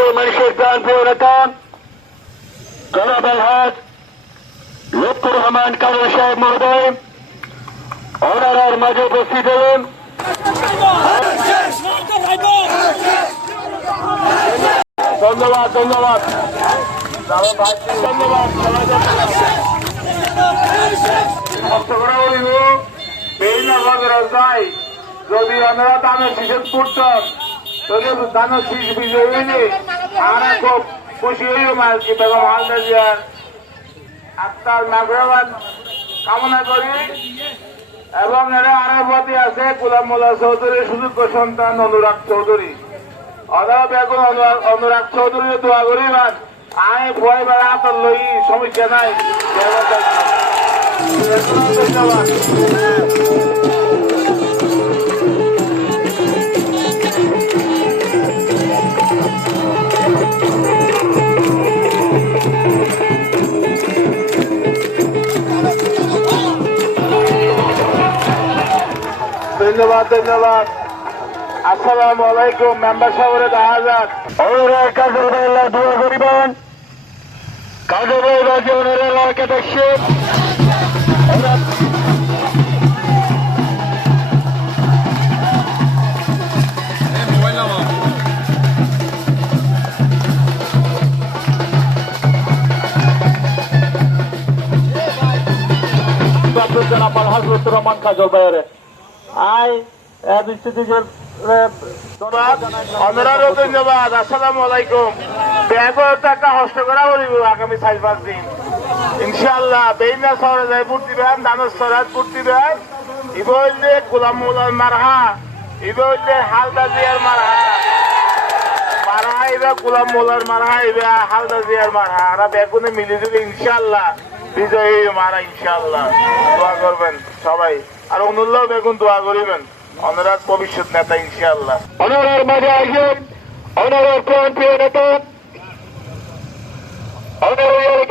প্রিয় মানুষের প্রাণ প্রিয় নেতা জনাব আলহাজ লুৎফুর রহমান কাজল সাহেব মহোদয় ওনার মাঝে উপস্থিত হলেন। ধন্যবাদ ধন্যবাদ ধন্যবাদ যদি আমরা দানের শীষের পড়তাম তাহলে দানের শীষ বিজয় হইলে আমরা খুব খুশি হইব মালকি বেগম হালদা জিয়ার আত্মার নাগরাবাদ কামনা করি। এবং এরা আরো পথে আছে গোলাম মোল্লা চৌধুরীর সুযোগ্য সন্তান অনুরাগ চৌধুরী অথবা বেগুন অনুরাগ চৌধুরী দোয়া করি মান আয় ভয় বেড়া আতর লই সমস্যা নাই। ধন্যবাদ। ধন্যবাদ ধন্যবাদ। আসসালামু আলাইকুম। মেম্বার সাহেবের দেখা যাক কাজল ভাইয়ের দোয়া করিবেন। কাজল ভাই বাজে ওনার এলাকা দেখছে জনাব আলহাজ লুৎফুর রহমান কাজল ভাইয়ের ধন্যবাদ। আসসালামু আলাইকুম। ব্যাগও টাকা হস্ত করা বলিব আগামী 4-5 দিন ইনশাআল্লাহ। বেইনা শহরে যাই ভোট দিবেন, দানস সরাজ ভোট দিবেন। ইব হইলে গোলাম মোল্লার মারহা, ইব হইলে হালদা জিয়ার মারহা মারহা, ইবা গোলাম মোল্লার মারহা, ইবা হালদা জিয়ার মারহা। আর বেগুনে মিলে দিলে ইনশাআল্লাহ বিজয়ী মারা ইনশাআল্লাহ। দোয়া করবেন সবাই। আর অনুল্লাহ বেগুন দোয়া করিবেন অনারার ভবিষ্যৎ নেতা ইনশাআল্লাহ। অনারার মাঝে আসেন অনারার প্রাণ প্রিয় নেতা অনার